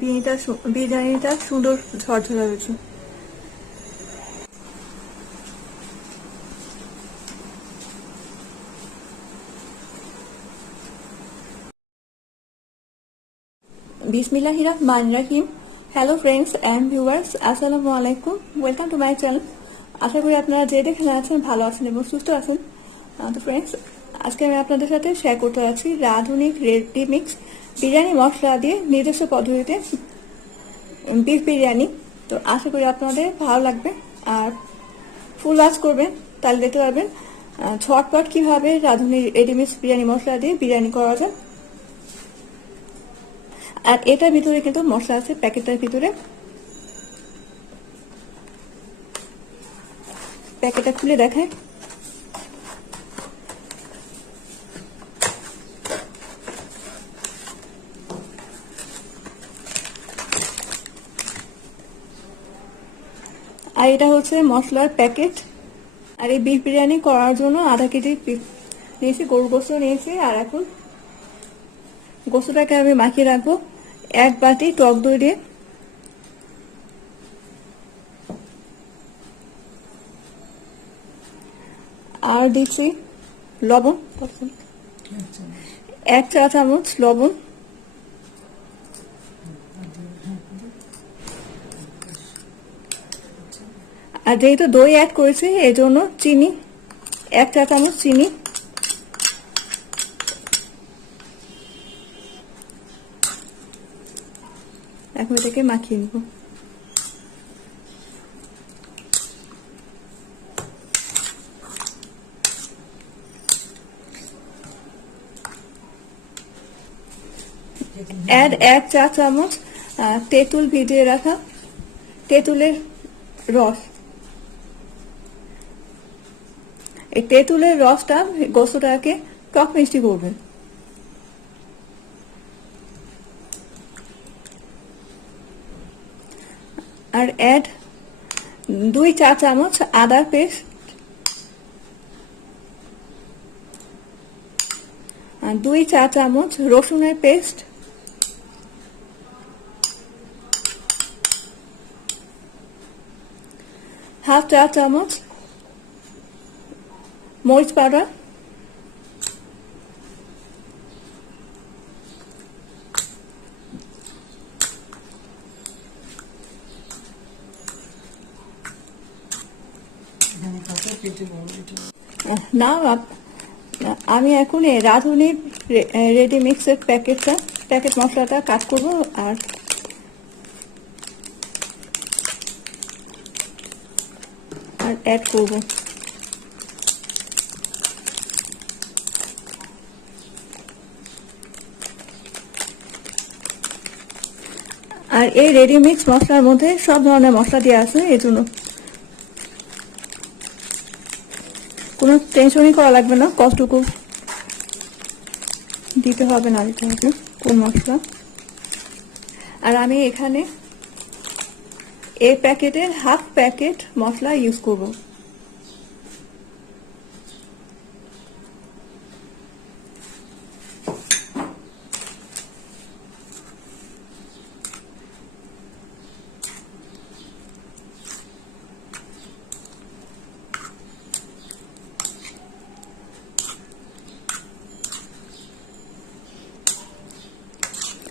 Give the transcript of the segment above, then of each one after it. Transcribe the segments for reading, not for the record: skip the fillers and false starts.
বিরিয়ানিটা সুন্দর ঝরঝরা হয়েছে। বিসমিল্লাহির রহমানির রহিম। হ্যালো ফ্রেন্ডস অ্যান্ড ভিউয়ার্স, আসসালামু আলাইকুম, ওয়েলকাম টু মাই চ্যানেল। আশা করি আপনারা যে যেখানে আছেন ভালো আছেন এবং সুস্থ আছেন। তো ফ্রেন্ডস, আজকে আমি আপনাদের সাথে শেয়ার করতে যাচ্ছি রাঁধুনি রেডি মিক্স বিরিয়ানি মশলা দিয়ে নিজস্ব পদ্ধতিতে বিফ বিরিয়ানি। তো আশা করি আপনাদের ভালো লাগবে, আর ফুল ওয়াচ করবেন, তাহলে দেখতে পারবেন ঝটপট কিভাবে রাঁধুনি রেডি মিক্স বিরিয়ানি মশলা দিয়ে বিরিয়ানি করা যায়। আর এটার ভিতরে কিন্তু মশলা আছে, প্যাকেটটার ভিতরে। প্যাকেটটা খুলে দেখায়। আর এটা হচ্ছে মশলার প্যাকেট। আর এই বিফ বিরিয়ানি করার জন্য আধা কেজি নিয়েছি, গরুর গোস্ত নিয়েছি। আর এখন গোস্তটাকে আমি মাখিয়ে রাখবো এক বাটি টক দই দিয়ে। আর দিচ্ছি লবণ, এক চা চামচ লবণ। আর যেহেতু দই অ্যাড করেছি এই জন্য চিনি, এক চা চামচ চিনি। এখন এটাকে মাখিয়ে নিব। এক চা চামচ তেঁতুল ভিজিয়ে রাখা তেঁতুলের রস। এই তেঁতুলের রসটা গোস্তটাকে টক মিষ্টি করবে। আর অ্যাড 2 চা চামচ আদা পেস্ট, আর 2 চা চামচ রসুনের পেস্ট, হাফ চা চামচ মরিচ পাউডার, না আমি এখন রাঁধুনি রেডি মিক্সের প্যাকেট মশলাটা কাট করব আর অ্যাড করব। আর এই রেডি মিক্স মশলার মধ্যে সব ধরনের মশলা দেওয়া আছে, এই জন্য কোনো টেনশনই করা লাগবে না কতটুকু দিতে হবে না দিতে হবে কোন মশলা। আর আমি এখানে এই প্যাকেটের হাফ প্যাকেট মশলা ইউজ করব।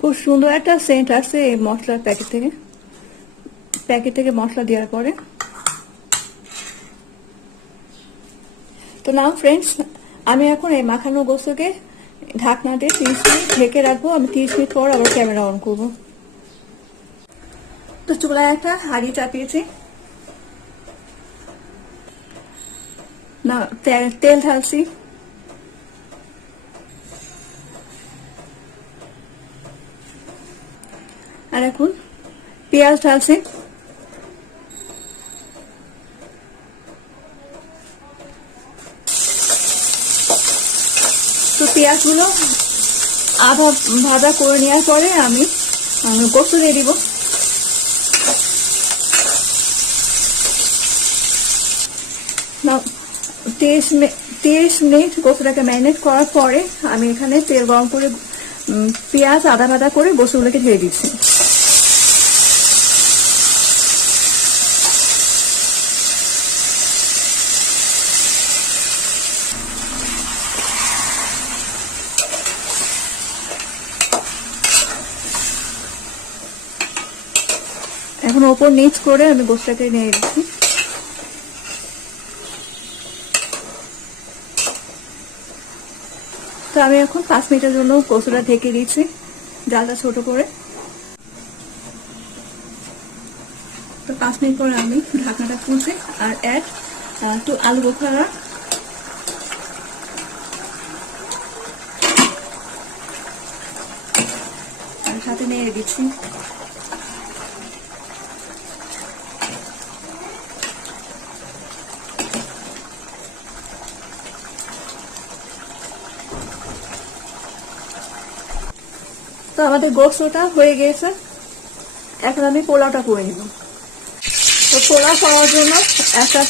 খুব সুন্দর একটা সেন্ট আসছে এই মশলার প্যাকেট থেকে মশলা দেওয়ার পরে। তো নাও ফ্রেন্ডস, আমি এখন এই মাখানো গোস্তকে ঢাকনা দিয়ে 30 মিনিট ঢেকে রাখবো। আমি 30 মিনিট পর আবার ক্যামেরা অন করবো। তো চুলায় একটা হাঁড়ি চাপিয়েছি, না তেল ঢালছি। আর এখন পেঁয়াজ ঢালছি। তো পেঁয়াজগুলো আধা ভাজা করে নেওয়ার পরে আমি গোস্ত দিয়ে দিব। না 30 মিনিট গোস্তটাকে ম্যারিনেট করার পরে আমি এখানে তেল গরম করে পেঁয়াজ আদা ভাজা করে গোস্তগুলোকে ঢেলে দিচ্ছি। এখন ওপর নিচ করে আমি গোস্তটাকে নিয়ে দিচ্ছি। তো আমি এখন 5 মিনিটের জন্য গোস্তটা ঢেকে দিচ্ছি জালটা ছোট করে। তো 5 মিনিট পরে আমি ঢাকনাটা খুলছি আর অ্যাড একটু আলু বোখারা, আর সাথে নেড়ে দিচ্ছি। তো আমাদের গোস্তটা হয়ে গেছে, এখন আমি পোলাওটা করে নিব। তো পোলাও খাওয়ার জন্য একটা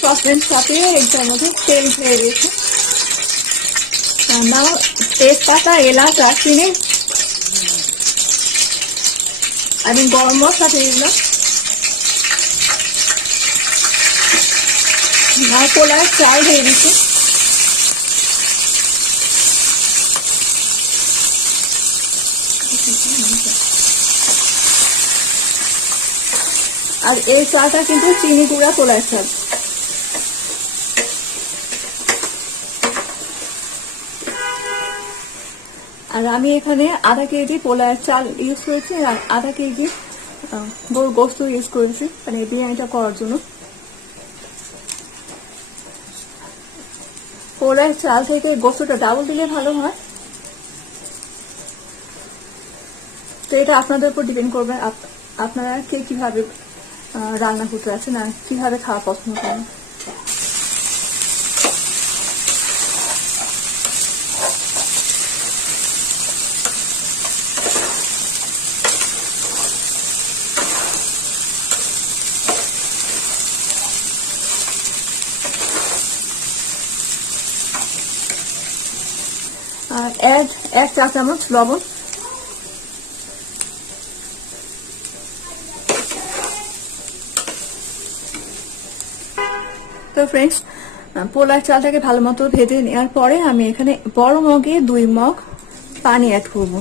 সসপ্যান চাপিয়ে একটার মধ্যে তেল ঢেলে দিয়েছি। নাও তেজপাতা, এলাচ, দারচিনি আমি গরম মশলা দিয়ে দিলাম। নাও পোলাও চাল দিয়ে দিচ্ছি। আর এই চালটা কিন্তু চিনি গুঁড়া পোলার চাল। আর আমি এখানে আধা কেজি পোলার চাল ইউজ করেছি আর আধা কেজি গরুর গোস্ত ইউজ করেছি মানে বিরিয়ানিটা করার জন্য। পোলার চাল থেকে গোস্তটা ডাবল দিলে ভালো হয়। তো এটা আপনাদের উপর ডিপেন্ড করবে, আপনারা কে কিভাবে রান্না করতে আছেন আর কিভাবে খাওয়া পছন্দ করেন। আর অ্যাড 1 চা চামচ লবণ। তো ফ্রেন্ডস, পোলার চালটাকে ভালো মতো ভেজে নেওয়ার পরে আমি এখানে বড় মগে 2 মগ পানি অ্যাড করব।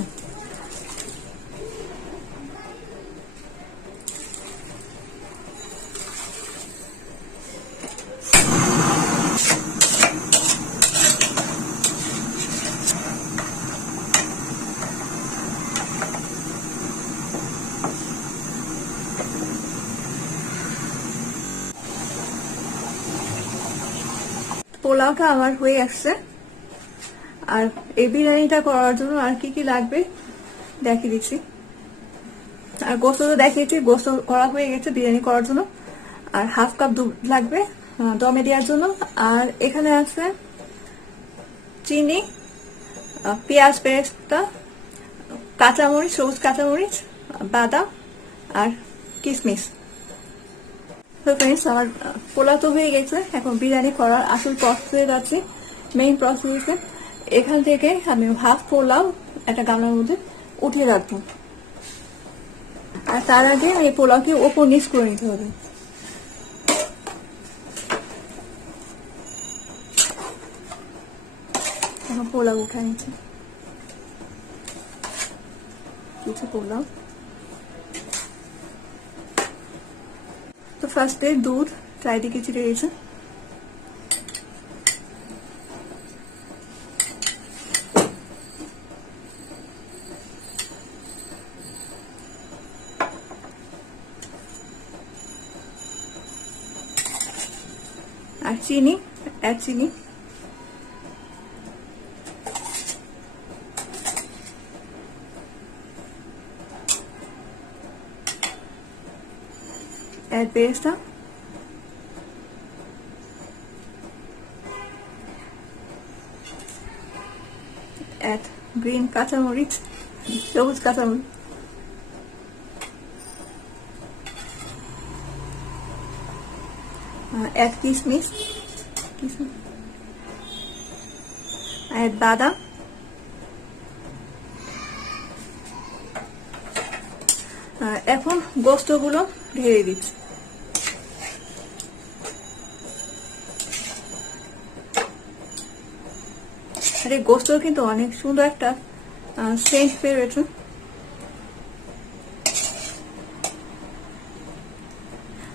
পোলাওটা আমার হয়ে আসছে। আর এই বিরিয়ানিটা করার জন্য আর কি কি লাগবে দেখিয়ে দিচ্ছি। আর গোস্ত তো দেখিয়েছি, গোস্ত করা হয়ে গেছে বিরিয়ানি করার জন্য। আর হাফ কাপ দুধ লাগবে দমে দেওয়ার জন্য। আর এখানে আছে চিনি, পেঁয়াজ পেস্টটা, কাঁচামরিচ, সবুজ কাঁচামরিচ, বাদাম আর কিশমিশ। তো ফ্রেন্ডস, আমার পোলাও তো হয়ে গেছে। এখন বিরিয়ানি করার আসল প্রসেস আছে, মেইন প্রসেসে। এখান থেকে আমি হাফ পোলাও একটা গামলার মধ্যে উঠিয়ে রাখবো। আর তার আগে এই পোলাওকে ওপর নিচ করে নিতে হবে। এখন পোলাও উঠাই নিচ্ছি, কিছু পোলাও। তো ফার্স্টে দুধ চারিদিকে ছিটে গেছে। আর চিনি, এক চিনি। add পেস্টটা, add গ্রিন কাঁচামরিচ, সবুজ কাঁচামরিচ, add কিশমিশ, add বাদাম, এখন গোস্তগুলো ঢেলে দিচ্ছি। আরে গোস্ত কিন্তু অনেক সুন্দর একটা সেন্ট বেরোচ্ছে।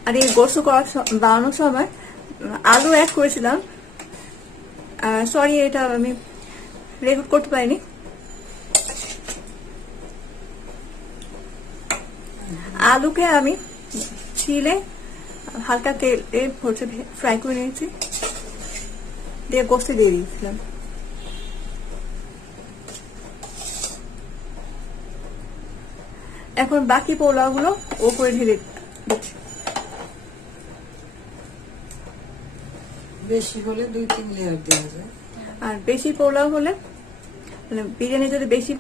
আর এই গোস্ত বানানোর সময় আলু অ্যাড করেছিলাম, সরি এটা আমি রেকর্ড করতে পারিনি। আলুকে আমি ছিলে হালকা তেলে হচ্ছে ফ্রাই করে নিয়েছি, দিয়ে গোস্ত দিয়ে দিয়েছিলাম। এখন বাকি পোলাও গুলো ওপরে ঢেলে দিচ্ছি। বেশি হলে 2-3 লেয়ার দেওয়া যায়, আর বেশি পোলাও হলে মানে বিরিয়ানি যদি বেশি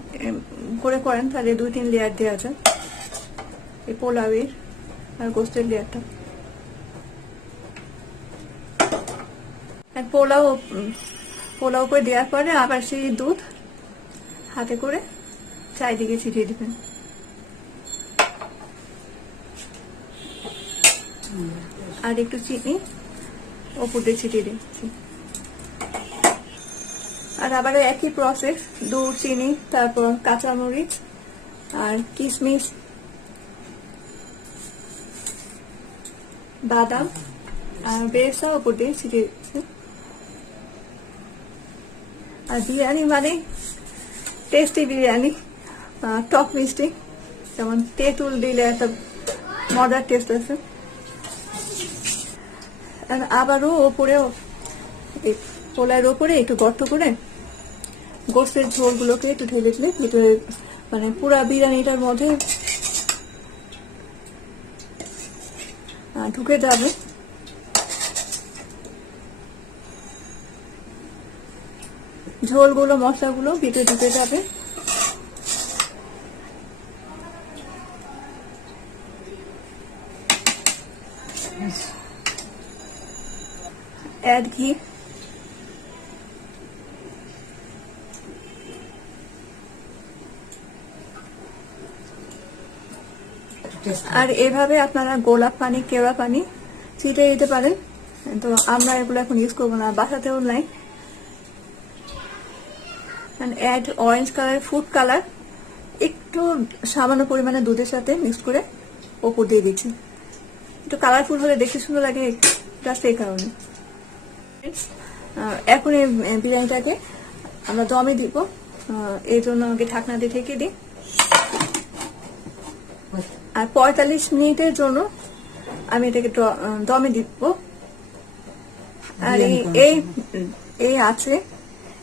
করে করেন তাহলে 2-3 লেয়ার দেওয়া যায় এই পোলাওয়ের আর গোস্তের লেয়ারটা। আর পোলাও করে দেওয়ার পরে আবার সেই দুধ হাতে করে চারিদিকে ছিটিয়ে দিবেন। আর একটু চিনি ওপর দিয়ে ছিটিয়ে দিচ্ছি। আর আবার একই প্রসেস, দুধ, চিনি, তারপর কাঁচামরিচ আর কিশমিশ, বাদাম আর বেরেস্তা ওপর দিয়ে ছিটিয়ে দিচ্ছি। আর বিরিয়ানি মানে টেস্টি বিরিয়ানি, টক মিষ্টি, যেমন তেঁতুল দিলে একটা মজার টেস্ট আছে। আর আবারও ওপরেও পোলার ওপরে একটু গর্ত করে গোস্তের ঝোলগুলোকে একটু ঢেলে দিলে ভিতরে মানে পুরা বিরিয়ানিটার মধ্যে ঢুকে যাবে। ঝোলগুলো মশলাগুলো ভিতরে ঢুকে যাবে। অ্যাড ঘি, আর এভাবে আপনারা গোলাপ পানি, কেওড়া পানি ছিটিয়ে দিতে পারেন। তো আমরা এগুলো এখন ইউজ করবো না, বাসাতেও নাই। Add orange colour, food colour একটু সামান্য পরিমাণে দুধের সাথে মিক্স করে ওপর দিয়ে দিচ্ছি। একটু কালারফুল হলে দেখতে সুন্দর লাগে, জাস্ট এই কারণে। এখন এই বিরিয়ানিটাকে আমরা দমে দিব, এই জন্য আগে ঢাকনা দিয়ে ঢেকে দিই। আর 45 মিনিটের জন্য আমি এটাকে দমে দিব। আর এই আছে,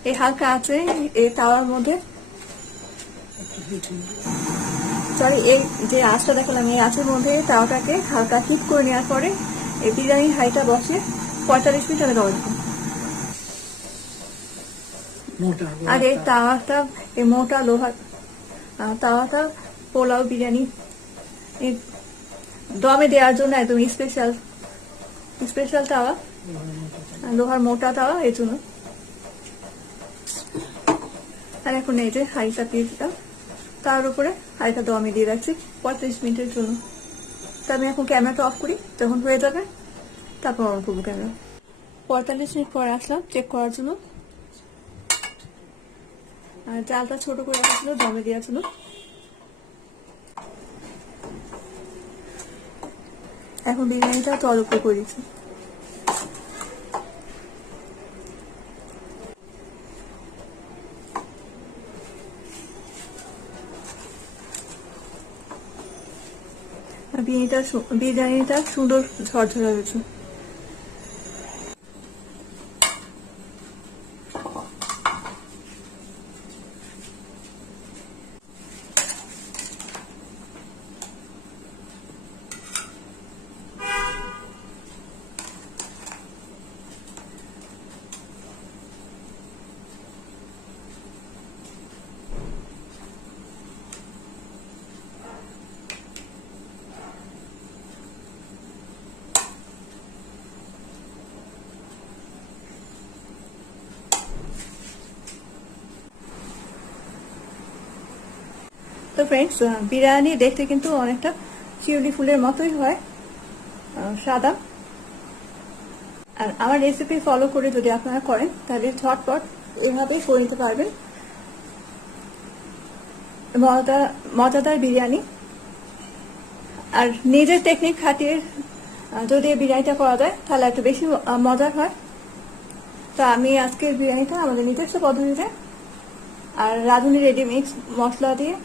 এই হালকা আছে এই তাওয়ার মধ্যে, সরি এই যে আঁচটা দেখালাম এই আঁচের মধ্যে তাওয়াটাকে হালকা হিট করে নেওয়ার পরে এই বিরিয়ানির হাঁড়িটা বসে 45 মিনিট আমি দমে দিব। আর এই তাওয়াটা, এই মোটা লোহার তাওয়াটা পোলাও বিরিয়ানি দমে দেওয়ার জন্য একদম স্পেশাল তাওয়া, লোহার মোটা তাওয়া, এই জন্য। আর এখন এই যে হাঁড়িটা দিয়ে দিলাম, তার উপরে হাঁড়িটা দমে দিয়ে রাখছি 45 মিনিটের জন্য। তো আমি এখন ক্যামেরাটা অফ করি, যখন হয়ে যাবে তারপর অন করবো ক্যামেরা। 45 মিনিট পরে আসলাম চেক করার জন্য। আর চালটা ছোট করে রাখা ছিল দমে দেওয়ার জন্য। এখন বিরিয়ানিটা তল উপরে করে দিচ্ছি। বিরিয়ানিটা সুন্দর ঝরঝরে হয়েছে। তো ফ্রেন্ডস, বিরিয়ানি দেখতে কিন্তু অনেকটা শিউলি ফুলের মতোই হয়, সাদা। আর আমার রেসিপি ফলো করে যদি আপনারা করেন তাহলে ঝটপট এভাবেই করে নিতে পারবেন মজাদার বিরিয়ানি। আর নিজের টেকনিক খাটিয়ে যদি এই বিরিয়ানিটা করা যায় তাহলে একটু বেশি মজার হয়। তো আমি আজকের বিরিয়ানিটা আমাদের নিজস্ব পদ্ধতিতে আর রাঁধুনি রেডি মিক্স মশলা দিয়ে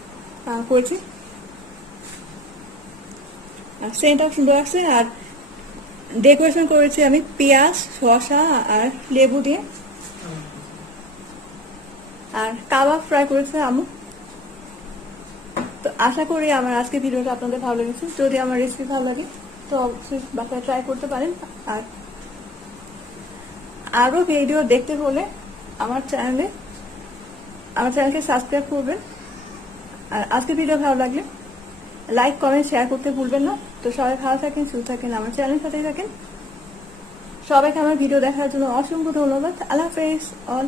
করেছি। সেন্টটাও সুন্দর আসছে। আর ডেকোরেশন করেছি আমি পেঁয়াজ, শসা আর লেবু দিয়ে। আর কাবাব ফ্রাই করেছে আমু। তো আশা করি আমার আজকের ভিডিওটা আপনাদের ভালো লেগেছে। যদি আমার রেসিপি ভালো লাগে তো অবশ্যই বাসায় ট্রাই করতে পারেন। আর আরো ভিডিও দেখতে হলে আমার চ্যানেলকে সাবস্ক্রাইব করবেন। আর আজকের ভিডিও ভালো লাগলে লাইক, কমেন্ট, শেয়ার করতে ভুলবেন না। তো সবাই ভালো থাকেন, সুস্থ থাকেন, আমার চ্যানেলের সাথেই থাকেন। সবাইকে আমার ভিডিও দেখার জন্য অসংখ্য ধন্যবাদ। আল্লাহ হাফেজ অল।